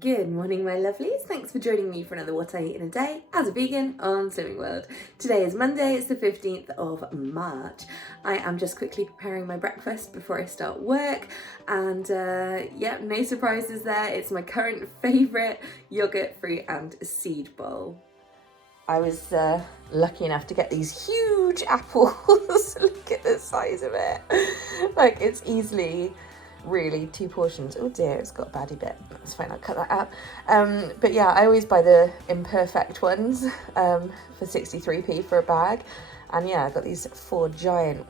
Good morning, my lovelies. Thanks for joining me for another What I Eat in a Day as a vegan on Slimming World. Today is Monday, it's the 15th of March. I am just quickly preparing my breakfast before I start work, and yeah, no surprises there. It's my current favourite yogurt, fruit and seed bowl. I was lucky enough to get these huge apples. Look at the size of it. Like, it's easily really 2 portions. Oh dear, it's got a baddie bit. That's fine, I'll cut that out. But yeah, I always buy the imperfect ones for 63p for a bag. And yeah, I got these 4 giant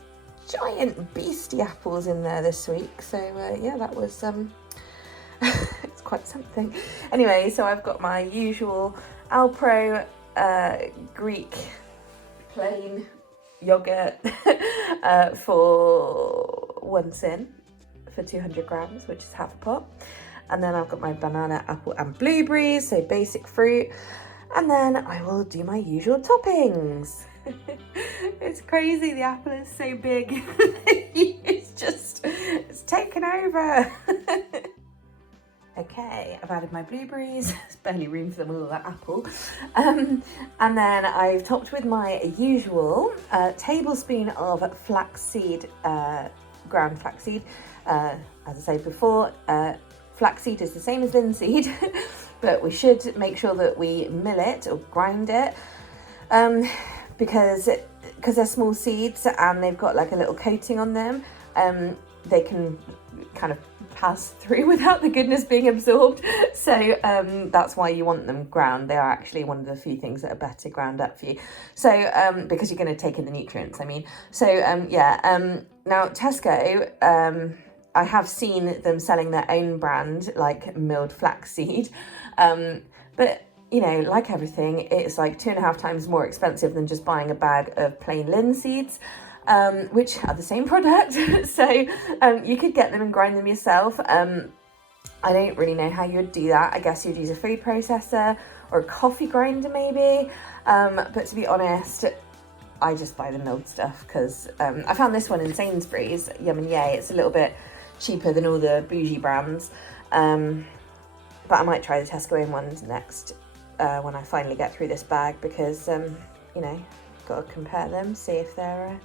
beastie apples in there this week. So yeah, that was it's quite something. Anyway, so I've got my usual Alpro Greek plain yogurt for 1 syn for 200 grams, which is half a pot. And then I've got my banana, apple and blueberries, so basic fruit. And then I will do my usual toppings. It's crazy, the apple is so big. It's taken over. Okay, I've added my blueberries. There's barely room for them with all that apple. And then I've topped with my usual tablespoon of flaxseed, ground flaxseed. As I said before, flaxseed is the same as linseed, but we should make sure that we mill it or grind it, because they're small seeds and they've got like a little coating on them. They can kind of pass through without the goodness being absorbed, so that's why you want them ground. They are actually one of the few things that are better ground up for you, so because you're going to take in the nutrients, I mean. So now Tesco, I have seen them selling their own brand, like milled flaxseed, but you know, like everything, it's like 2.5 times more expensive than just buying a bag of plain linseeds, which are the same product. So you could get them and grind them yourself. I don't really know how you would do that. I guess you'd use a food processor or a coffee grinder maybe, but to be honest, I just buy the milled stuff because I found this one in Sainsbury's, Yum and Yay. It's a little bit cheaper than all the bougie brands, but I might try the Tesco own ones next when I finally get through this bag, because you know, got to compare them, see if they're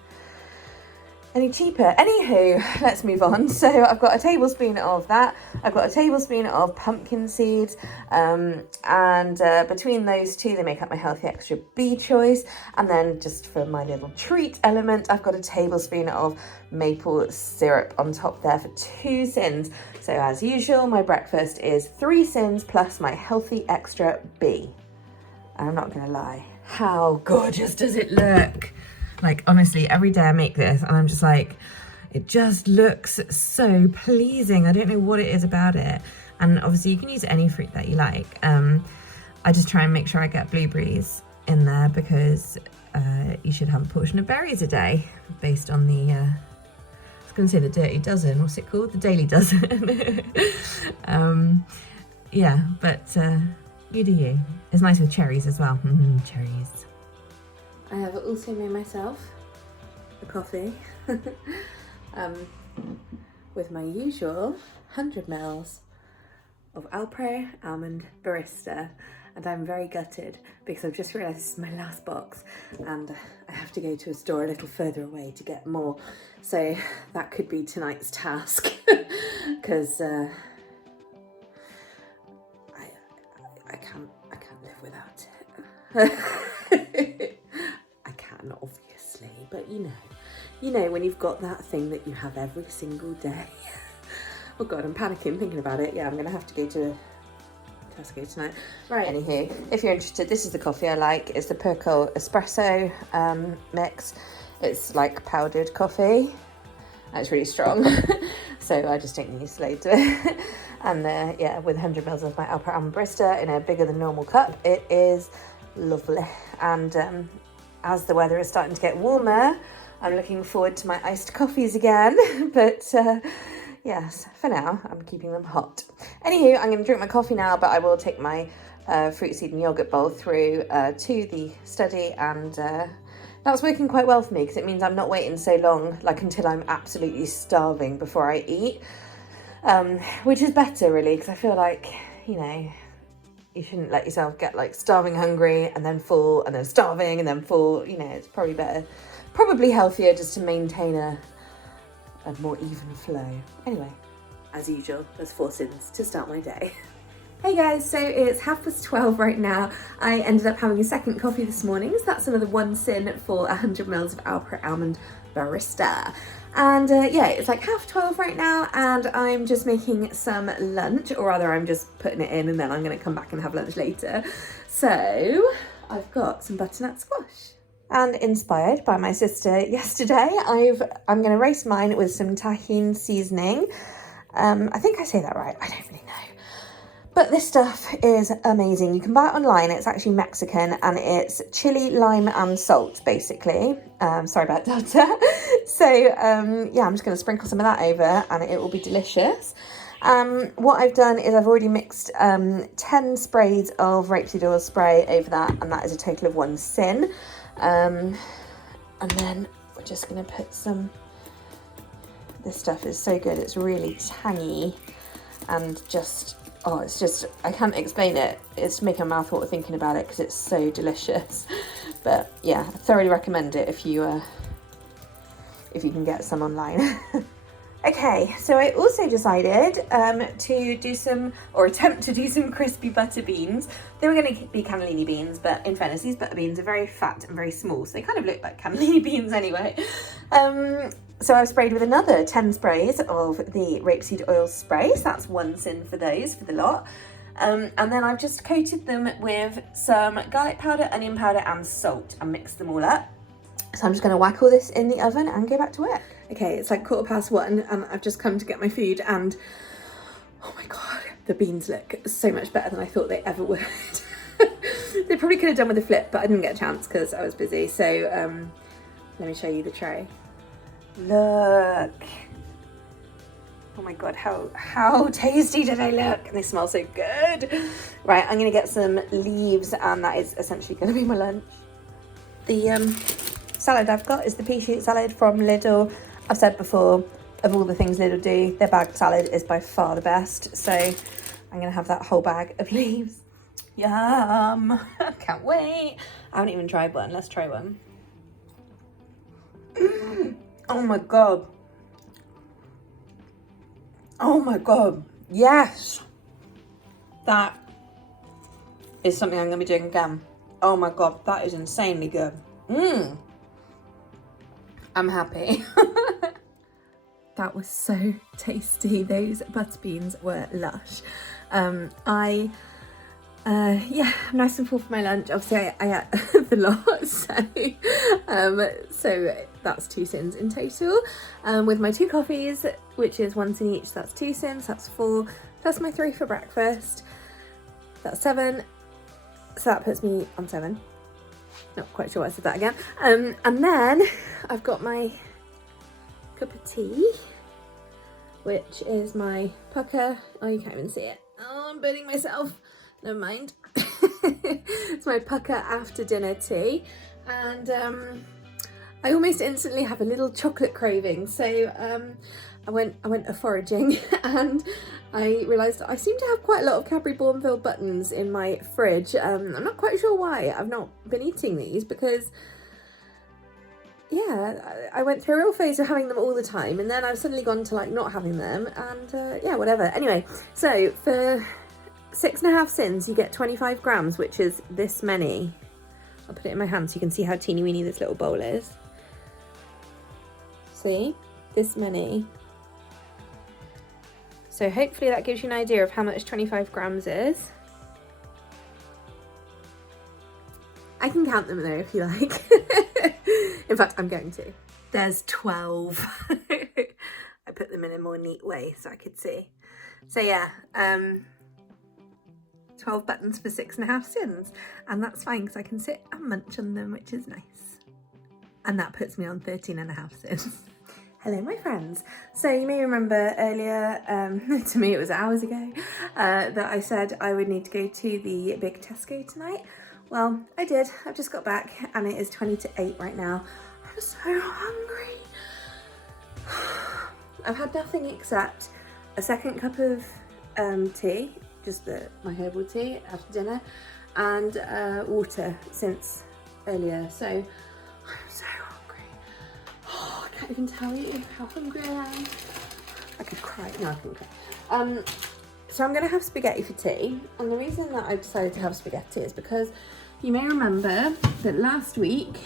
any cheaper. Anywho, let's move on. So I've got a tablespoon of that. I've got a tablespoon of pumpkin seeds, and between those two, they make up my healthy extra B choice. And then just for my little treat element, I've got a tablespoon of maple syrup on top there for 2 syns. So as usual, my breakfast is 3 syns plus my healthy extra B. And I'm not gonna lie, how gorgeous does it look? Like, honestly, every day I make this and I'm just like, it just looks so pleasing. I don't know what it is about it. And obviously you can use any fruit that you like. I just try and make sure I get blueberries in there, because you should have a portion of berries a day based on the, I was going to say the Dirty Dozen, what's it called? The Daily Dozen. Yeah, but you do you. It's nice with cherries as well. Cherries. I have also made myself a coffee with my usual 100 ml of Alpro Almond Barista, and I'm very gutted because I've just realised this is my last box and I have to go to a store a little further away to get more, so that could be tonight's task because I can't live without it. Obviously, but you know when you've got that thing that you have every single day. Oh god, I'm panicking thinking about it. Yeah, I'm gonna have to go to Tesco tonight. Right, anywho, if you're interested, this is the coffee I like. It's the Percol Espresso mix. It's like powdered coffee and it's really strong. So I just don't use loads of it. And yeah, with 100 ml of my Alpro Almond Barista in a bigger than normal cup, it is lovely. And as the weather is starting to get warmer, I'm looking forward to my iced coffees again. But yes, for now, I'm keeping them hot. Anywho, I'm going to drink my coffee now, but I will take my fruit, seed and yogurt bowl through to the study, and that's working quite well for me because it means I'm not waiting so long, like until I'm absolutely starving before I eat, which is better really, because I feel like, you know, you shouldn't let yourself get like starving hungry and then full and then starving and then full. You know, it's probably better, probably healthier just to maintain a more even flow. Anyway, as usual, there's 4 syns to start my day. Hey guys, so it's 12:30 right now. I ended up having a second coffee this morning, so that's another 1 syn for 100 mils of Alpro Almond Barista. And yeah, it's like 12:30 right now, and I'm just making some lunch, or rather I'm just putting it in and then I'm gonna come back and have lunch later. So I've got some butternut squash. And inspired by my sister yesterday, I'm gonna roast mine with some Tajin Seasoning. I think I say that right, I don't really know. But this stuff is amazing. You can buy it online. It's actually Mexican and it's chili, lime and salt, basically. Sorry about that. So yeah, I'm just going to sprinkle some of that over and it will be delicious. What I've done is I've already mixed 10 sprays of rapeseed oil spray over that, and that is a total of 1 syn. And then we're just going to put some... This stuff is so good. It's really tangy and just... Oh, it's just, I can't explain it. It's making my mouth water thinking about it because it's so delicious. But yeah, I thoroughly recommend it if you can get some online. Okay, so I also decided to do some, or attempt to do some crispy butter beans. They were going to be cannellini beans, but in fairness, these butter beans are very fat and very small, so they kind of look like cannellini beans anyway. So I've sprayed with another 10 sprays of the rapeseed oil spray, so that's 1 syn for those, for the lot. And then I've just coated them with some garlic powder, onion powder and salt and mixed them all up. So I'm just going to whack all this in the oven and go back to work. Okay, it's like 1:15 and I've just come to get my food and oh my god, the beans look so much better than I thought they ever would. They probably could have done with a flip, but I didn't get a chance because I was busy. So let me show you the tray. Look. Oh my god, how tasty do they look? And they smell so good. Right, I'm going to get some leaves and that is essentially going to be my lunch. The salad I've got is the Peachy Salad from Lidl. I've said before, of all the things Lidl do, their bagged salad is by far the best. So I'm going to have that whole bag of leaves. Yum! Can't wait. I haven't even tried one. Let's try one. Oh my god. Oh my god. Yes. That is something I'm going to be doing again. Oh my god, that is insanely good. I'm happy. That was so tasty. Those butter beans were lush. Yeah, I'm nice and full for my lunch. Obviously I ate the lot, so that's 2 syns in total. With my 2 coffees, which is 1 syn each, so that's 2 syns, that's 4, plus my 3 for breakfast, that's 7. So that puts me on 7. Not quite sure why I said that again. And then I've got my cup of tea, which is my pucker. Oh, you can't even see it. Oh, I'm burning myself. Never mind. It's my pucker after dinner tea. And I almost instantly have a little chocolate craving. So I went a foraging and I realised I seem to have quite a lot of Cadbury Bourneville buttons in my fridge. I'm not quite sure why I've not been eating these because, yeah, I went through a real phase of having them all the time and then I've suddenly gone to like not having them and yeah, whatever. Anyway, so for 6.5 syns you get 25 grams, which is this many. I'll put it in my hand so you can see how teeny weeny this little bowl is. See? This many. So hopefully that gives you an idea of how much 25 grams is. I can count them though if you like. In fact, I'm going to. There's 12. I put them in a more neat way so I could see. So yeah, 12 buttons for 6.5 syns. And that's fine because I can sit and munch on them, which is nice. And that puts me on 13.5 syns. Hello my friends. So you may remember earlier, to me it was hours ago, that I said I would need to go to the big Tesco tonight. Well, I did. I've just got back and it is 20 to 8 right now. I'm so hungry. I've had nothing except a second cup of tea just my herbal tea after dinner, and water since earlier. So I'm so hungry. Oh, I can't even tell you how hungry I am. I could cry. No, I couldn't cry. So I'm going to have spaghetti for tea, and the reason that I decided to have spaghetti is because you may remember that last week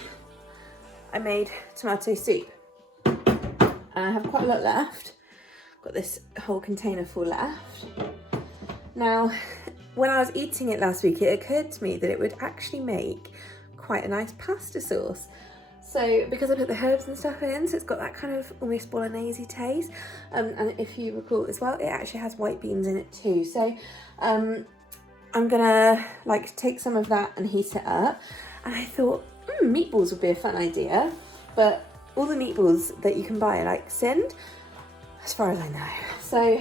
I made tomato soup, and I have quite a lot left. Got this whole container full left. Now, when I was eating it last week, it occurred to me that it would actually make quite a nice pasta sauce. So because I put the herbs and stuff in, so it's got that kind of almost bolognese taste. And if you recall as well, it actually has white beans in it too. So I'm gonna like take some of that and heat it up. And I thought, meatballs would be a fun idea. But all the meatballs that you can buy are like syns, as far as I know. So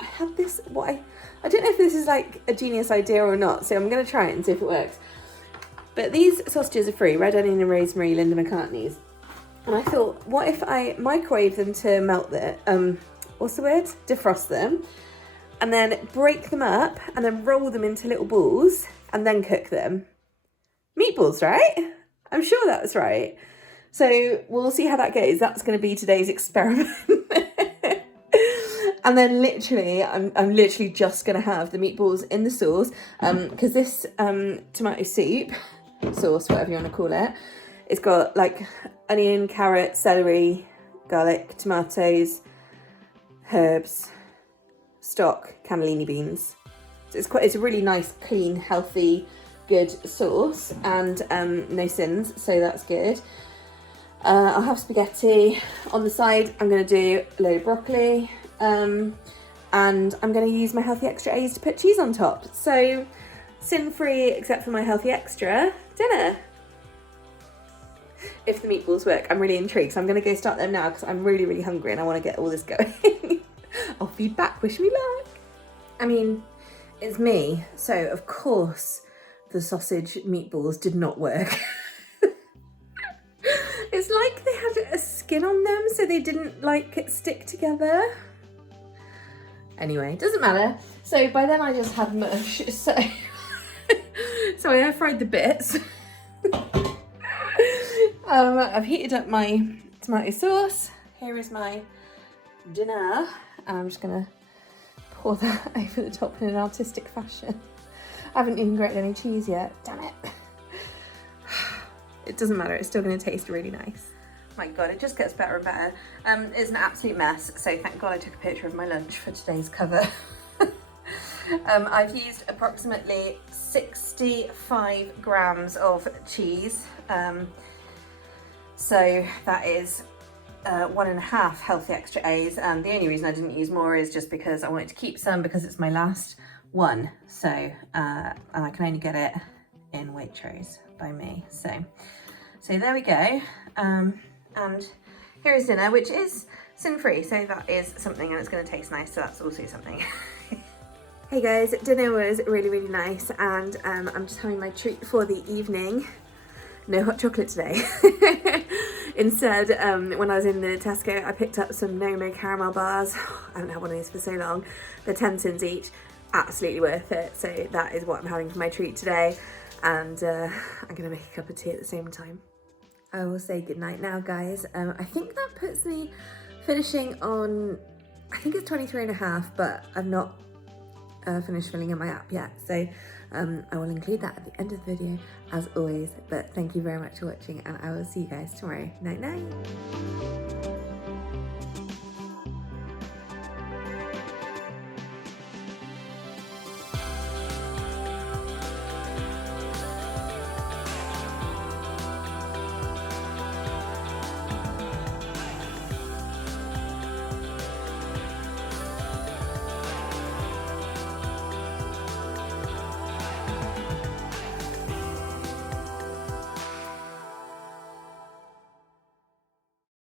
I had this, I don't know if this is like a genius idea or not. So I'm gonna try it and see if it works. But these sausages are free, red onion and rosemary, Linda McCartney's. And I thought, what if I microwave them to melt the, what's the word? Defrost them. And then break them up and then roll them into little balls and then cook them. Meatballs, right? I'm sure that's right. So we'll see how that goes. That's going to be today's experiment. And then literally, I'm literally just going to have the meatballs in the sauce. Because this tomato soup sauce, whatever you want to call it, it's got like onion, carrot, celery, garlic, tomatoes, herbs, stock, cannellini beans. So it's a really nice, clean, healthy, good sauce, and no syns, so that's good. I'll have spaghetti on the side. I'm going to do a load of broccoli, and I'm going to use my Healthy Extra A's to put cheese on top. So sin-free, except for my Healthy Extra dinner. If the meatballs work, I'm really intrigued. So I'm going to go start them now because I'm really, really hungry and I want to get all this going. I'll feed back. Wish me luck. I mean, it's me, so of course the sausage meatballs did not work. It's like they had a skin on them, so they didn't like stick together. Anyway, doesn't matter. So by then I just had mush, so so I air fried the bits. I've heated up my tomato sauce. Here is my dinner. I'm just gonna pour that over the top in an artistic fashion. I haven't even grated any cheese yet, damn it. It doesn't matter, it's still gonna taste really nice. My God, it just gets better and better. It's an absolute mess, so thank God I took a picture of my lunch for today's cover. I've used approximately 65 grams of cheese. So that is 1.5 Healthy Extra A's, and the only reason I didn't use more is just because I wanted to keep some because it's my last one. So, and I can only get it in Waitrose by me. So there we go. And here is dinner, which is sin-free, so that is something, and it's going to taste nice, so that's also something. Hey guys, dinner was really, really nice, and I'm just having my treat for the evening. No hot chocolate today. Instead, when I was in the Tesco, I picked up some No-Mo caramel bars. I haven't had one of these for so long. They're 10 cents each. Absolutely worth it. So that is what I'm having for my treat today. And I'm going to make a cup of tea at the same time. I will say goodnight now, guys. I think that puts me finishing on, I think it's 23.5, but I've not finished filling in my app yet. So I will include that at the end of the video, as always. But thank you very much for watching, and I will see you guys tomorrow. Night, night.